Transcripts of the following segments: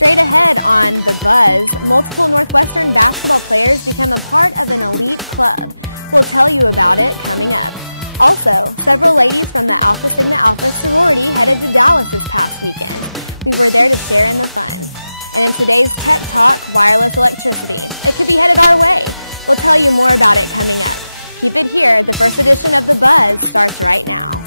Straight ahead on The Buzz, multiple Northwestern basketball players become a part of an elite club. We'll tell you about it coming up. Also, several ladies from the Alpha Sigma Alpha sorority headed to Dallas this past weekend. We were there to share in the fun. And in today's Tech Talk, wireless electricity. It could be headed our way. We'll tell you more about it coming up. Keep it here. The first edition of The Buzz starts right now.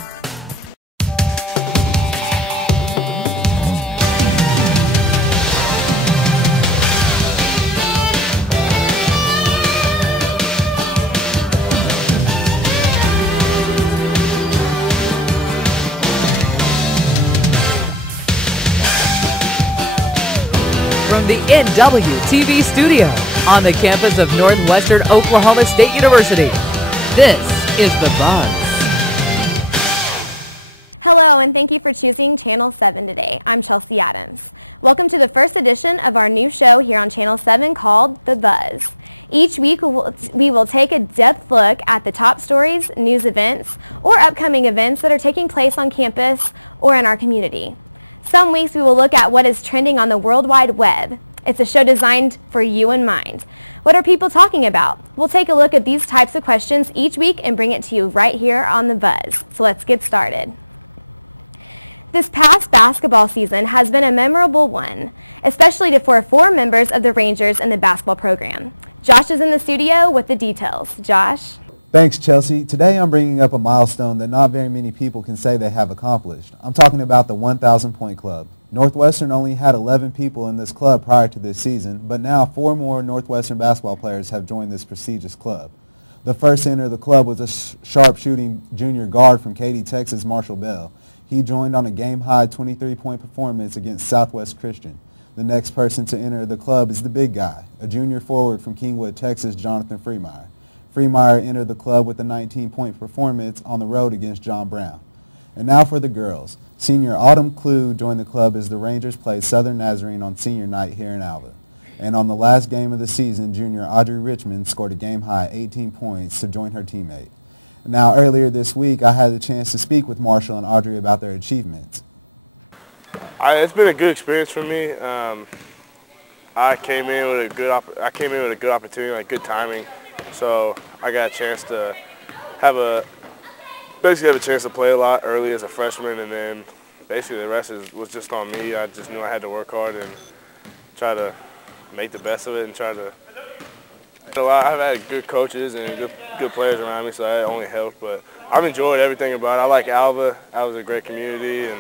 From the NWTV studio on the campus of Northwestern Oklahoma State University, this is The Buzz. Hello, and thank you for choosing Channel 7 today. I'm Chelsea Adams. Welcome to the first edition of our new show here on Channel 7 called The Buzz. Each week we will take a depth look at the top stories, news events, or upcoming events that are taking place on campus or in our community. Some weeks we will look at what is trending on the World Wide Web. It's a show designed for you in mind. What are people talking about? We'll take a look at these types of questions each week and bring it to you right here on The Buzz. So let's get started. This past basketball season has been a memorable one, especially for 4 members of the Rangers in the basketball program. Josh is in the studio with the details. Josh? Thanks, Chelsea. Today I'm bringing up a milestone that not very many people can say they have accomplished. I'm talking about the 1,000 Point Club. Northwestern only had 11 people in this club prior to this season, but now 4 more Northwestern basketball players have joined this prestigious club. The first to enter the club was a sharpshooting junior guard from Katy, Texas, Marshall Bell. He joined on a game-high 23-point performance against Southwest Christian. The next person to enter the club is the big guy, a junior forward from Kingwood, Texas, Jonathan Freemeyer. Freemeyer entered the club with a 19-point performance on the road against John Brown. And now for the girls. Senior Autumn Clue joined the club as the Rangers played Southern Nazarene on senior night here in Alva. And on the last game of the season, junior Audrey Richmond scored a game-high 18 points to join her teammate. Now, earlier this week, I had the chance to speak with Marshall and Audrey about their achievements. It's been a good experience for me. I came in with a good opportunity, like good timing. So I got a chance to basically have a chance to play a lot early as a freshman, and then basically the rest was just on me. I just knew I had to work hard and try to make the best of it and try to. I've had good coaches and good players around me, so that only helped. But I've enjoyed everything about it. I like Alva. Alva's a great community, and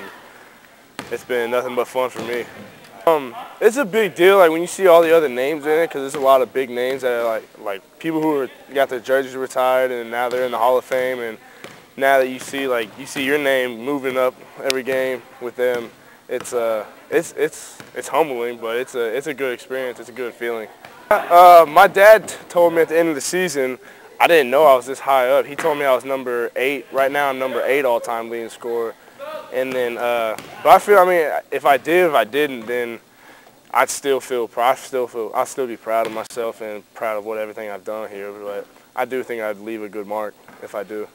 it's been nothing but fun for me. It's a big deal, like when you see all the other names in it, because there's a lot of big names that are like people who got their jerseys retired and now they're in the Hall of Fame, and now that you see your name moving up every game with them, it's humbling, but it's a good experience. It's a good feeling. My dad told me at the end of the season, I didn't know I was this high up. He told me I was number 8. Right now I'm number 8 all-time leading scorer. And then, but I mean, if I didn't, then I'd still be proud of myself and proud of everything I've done here. But I do think I'd leave a good mark if I do.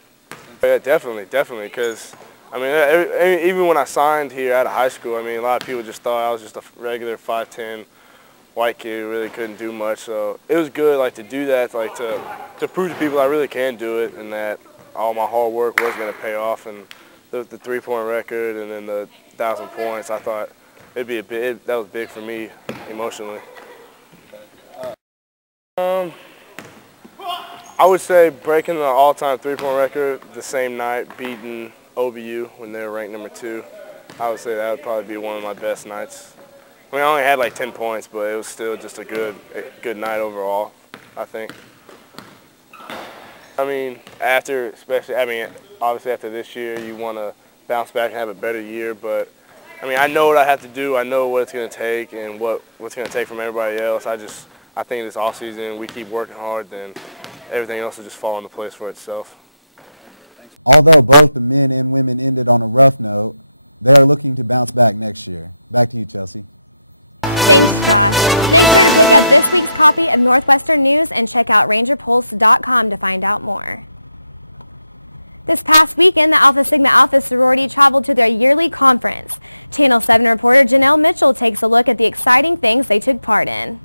Yeah, definitely, because I mean, even when I signed here out of high school, I mean, a lot of people just thought I was just a regular 5'10" white kid who really couldn't do much. So it was good, like, to do that, like to prove to people I really can do it, and that all my hard work was going to pay off. And the 3-point record and then the 1,000 points, I thought that was big for me emotionally. I would say breaking the all-time 3-point record the same night, beating OBU when they were ranked number 2. I would say that would probably be one of my best nights. I mean, I only had like 10 points, but it was still just a good night overall, I think. I mean, obviously after this year, you want to bounce back and have a better year. But, I mean, I know what I have to do. I know what it's going to take and what's going to take from everybody else. I think this offseason, we keep working hard, then everything else will just fall into place for itself. Although both the men and women ended on a rough note, they are looking to bounce back next year. Back to you, Chelsea. Thanks, Josh. Make sure to pick up this week's copy of Northwestern News and check out rangerpulse.com to find out more. This past weekend, the Alpha Sigma Alpha sorority traveled to their yearly conference. Channel 7 reporter Janelle Mitchell takes a look at the exciting things they took part in.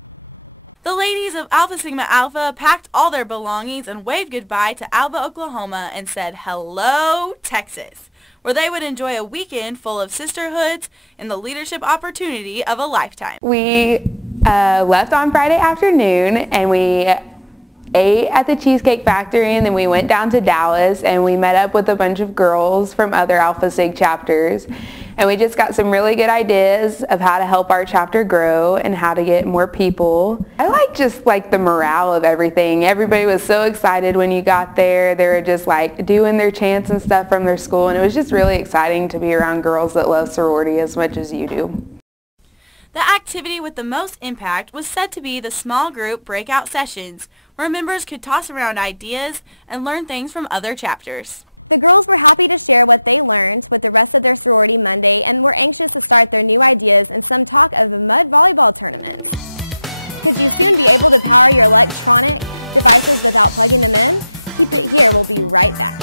The ladies of Alpha Sigma Alpha packed all their belongings and waved goodbye to Alva, Oklahoma and said, "Hello, Texas," where they would enjoy a weekend full of sisterhoods and the leadership opportunity of a lifetime. We left on Friday afternoon and we ate at the Cheesecake Factory, and then we went down to Dallas and we met up with a bunch of girls from other Alpha Sig chapters, and we just got some really good ideas of how to help our chapter grow and how to get more people. I like the morale of everything. Everybody was so excited when you got there. They were just like doing their chants and stuff from their school, and it was just really exciting to be around girls that love sorority as much as you do. The activity with the most impact was said to be the small group breakout sessions, where members could toss around ideas and learn things from other chapters. The girls were happy to share what they learned with the rest of their sorority Monday and were anxious to start their new ideas and some talk of a mud volleyball tournament. Could you soon be able to power your electronic devices without plugging them in? Keep it here, we'll be right back.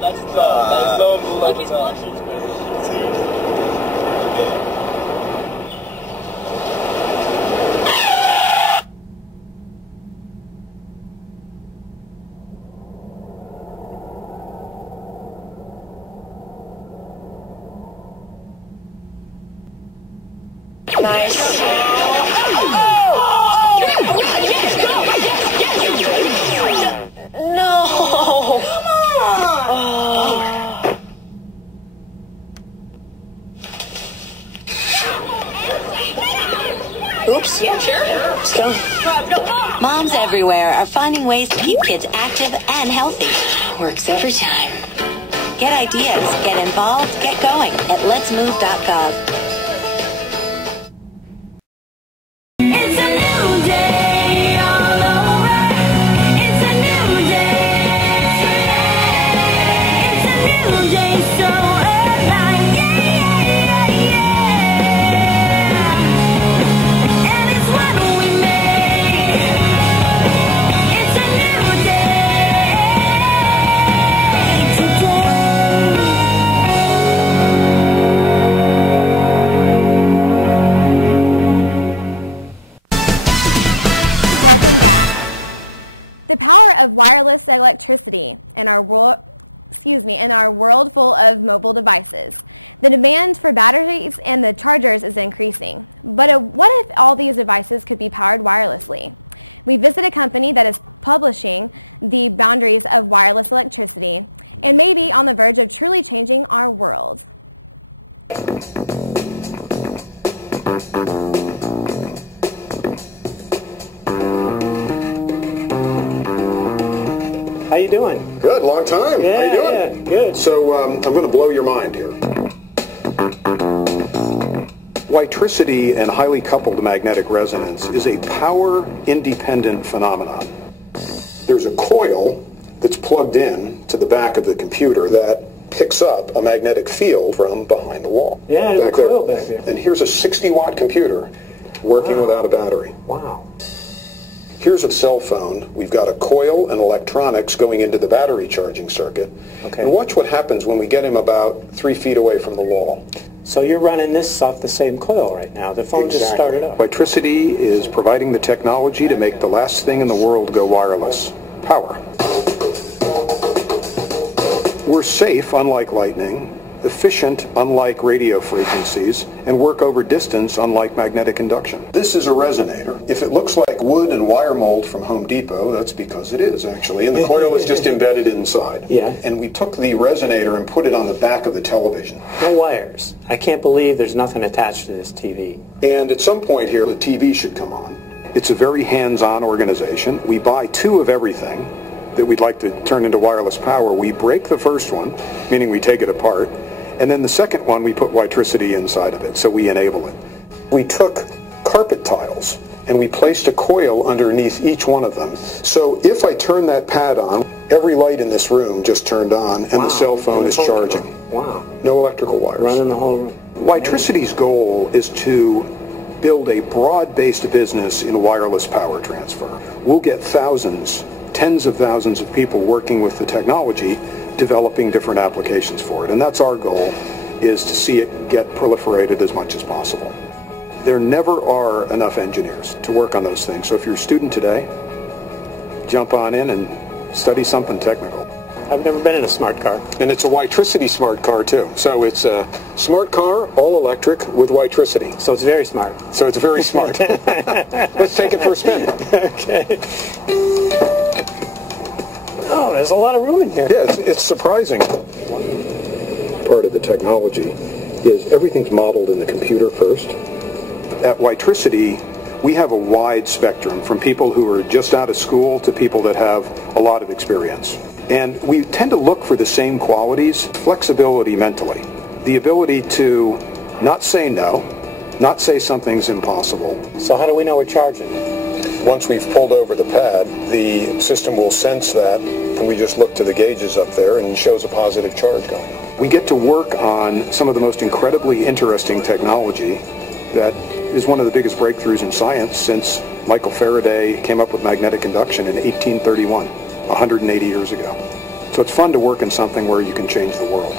That's low. Look, he's blushing. Nice. No! Oops. Yeah, sure. Let's go. Moms everywhere are finding ways to keep kids active and healthy. Works every time. Get ideas, get involved, get going at letsmove.gov. It's a new day all over. It's a new day. It's a new day, so alive. Yeah. And it's what we make. It's a new day today. Welcome back. The power of wireless electricity in our world full of mobile devices. The demand for batteries and the chargers is increasing. But what if all these devices could be powered wirelessly? We visit a company that is publishing the boundaries of wireless electricity and may be on the verge of truly changing our world. How you doing? Good, long time. Yeah, how you doing? Yeah, good. So I'm going to blow your mind here. Witricity and highly coupled magnetic resonance is a power-independent phenomenon. There's a coil that's plugged in to the back of the computer that picks up a magnetic field from behind the wall. Yeah, there's a coil back there. And here's a 60-watt computer working without a battery. Wow. Here's a cell phone. We've got a coil and electronics going into the battery charging circuit. Okay. And watch what happens when we get him about 3 feet away from the wall. So you're running this off the same coil right now. The phone just started up. Witricity is providing the technology to make the last thing in the world go wireless. Power. We're safe, unlike lightning, efficient, unlike radio frequencies, and work over distance, unlike magnetic induction. This is a resonator. If it looks like wood and wire mold from Home Depot, that's because it is, actually, and the coil is just embedded inside. Yeah. And we took the resonator and put it on the back of the television. No wires. I can't believe there's nothing attached to this TV. And at some point here, the TV should come on. It's a very hands-on organization. We buy 2 of everything that we'd like to turn into wireless power. We break the first one, meaning we take it apart, and then the second one we put Witricity inside of it, so we enable it. We took carpet tiles and we placed a coil underneath each one of them. So if I turn that pad on, every light in this room just turned on and the cell phone is charging. Wow. No electrical wires. Running the whole room. Witricity's goal is to build a broad-based business in wireless power transfer. We'll get thousands, tens of thousands of people working with the technology, developing different applications for it. And that's our goal, is to see it get proliferated as much as possible. There never are enough engineers to work on those things. So if you're a student today, jump on in and study something technical. I've never been in a smart car. And it's a Witricity smart car too. So it's a smart car, all electric with Witricity. So it's very smart. So it's very smart. Let's take it for a spin. Okay. Oh, there's a lot of room in here. Yeah, it's surprising. Part of the technology is everything's modeled in the computer first. At Witricity, we have a wide spectrum from people who are just out of school to people that have a lot of experience. And we tend to look for the same qualities: flexibility mentally, the ability to not say no, not say something's impossible. So how do we know we're charging? Once we've pulled over the pad, the system will sense that, and we just look to the gauges up there and it shows a positive charge going on. We get to work on some of the most incredibly interesting technology that is one of the biggest breakthroughs in science since Michael Faraday came up with magnetic induction in 1831, 180 years ago. So it's fun to work in something where you can change the world.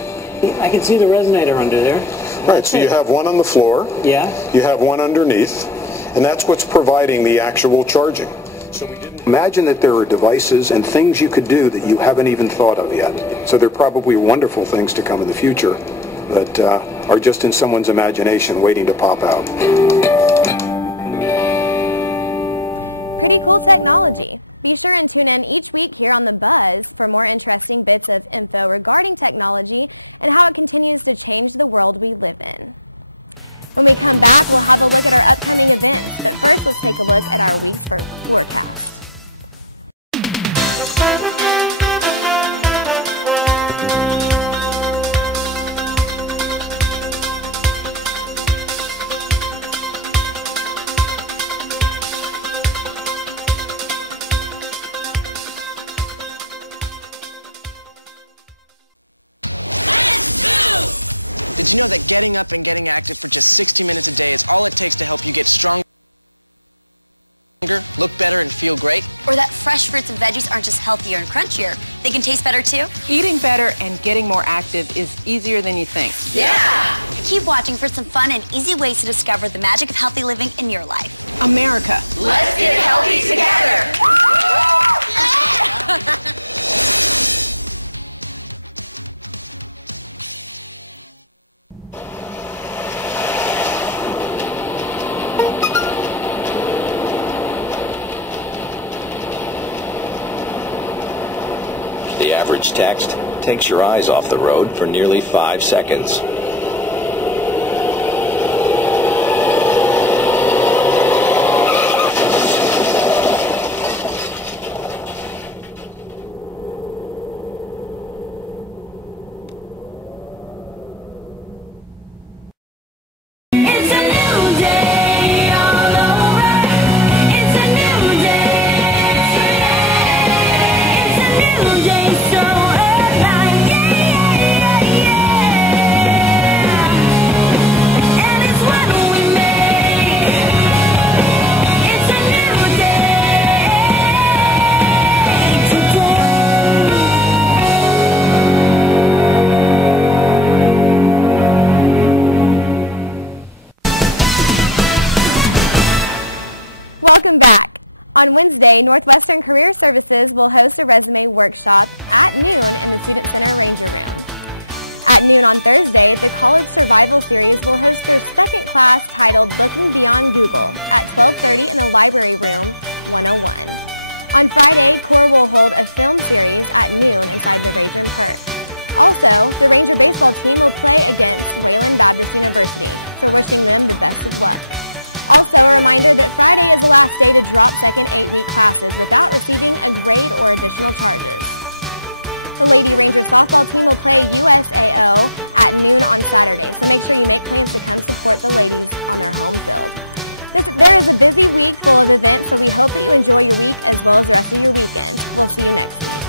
I can see the resonator under there. Right, so you have one on the floor, Yeah. you have one underneath, and that's what's providing the actual charging. So we didn't imagine that there are devices and things you could do that you haven't even thought of yet. So there are probably wonderful things to come in the future that are just in someone's imagination waiting to pop out. Pretty cool technology. Be sure and tune in each week here on The Buzz for more interesting bits of info regarding technology and how it continues to change the world we live in. When we come back, we'll have a look at our upcoming events, but first let's take a look at our week's forecast. Did you know that getting up and getting active for just 60 minutes a day is all it takes to help you get stronger, look better, and feel great? Or that fresh fruits and veggies aren't just healthier and crunchier, they can taste better too? Eating better and getting more active is easier than you think. Yeah! Keep watching for some fun and easy ways to discover the magic of healthy living in your life. America. Let's get healthy together! The average text takes your eyes off the road for nearly 5 seconds. Welcome back. On Wednesday, Northwestern Career Services will host a resume workshop at noon in the Student Center Ranger Room. At noon on Thursday, the College Survival Series will host their second class titled Looking Beyond Google at 12:30 in the Library Room 101. On Friday, Core will hold a film series at noon inside the Ranger Perk. Also, the Ranger baseball team will play against Wayland Baptist University, so wishing them the best of luck. Also, a reminder that Friday is the last day to drop second 8-week classes without receiving a grade or additional charges. The Lady Ranger softball team will play USAO at noon on Saturday, so make sure you make plans to come support the ladies on their home field. There is a busy week full of events, so we hope that you enjoy your week as well as the rest of your weekend. We'll see you next week.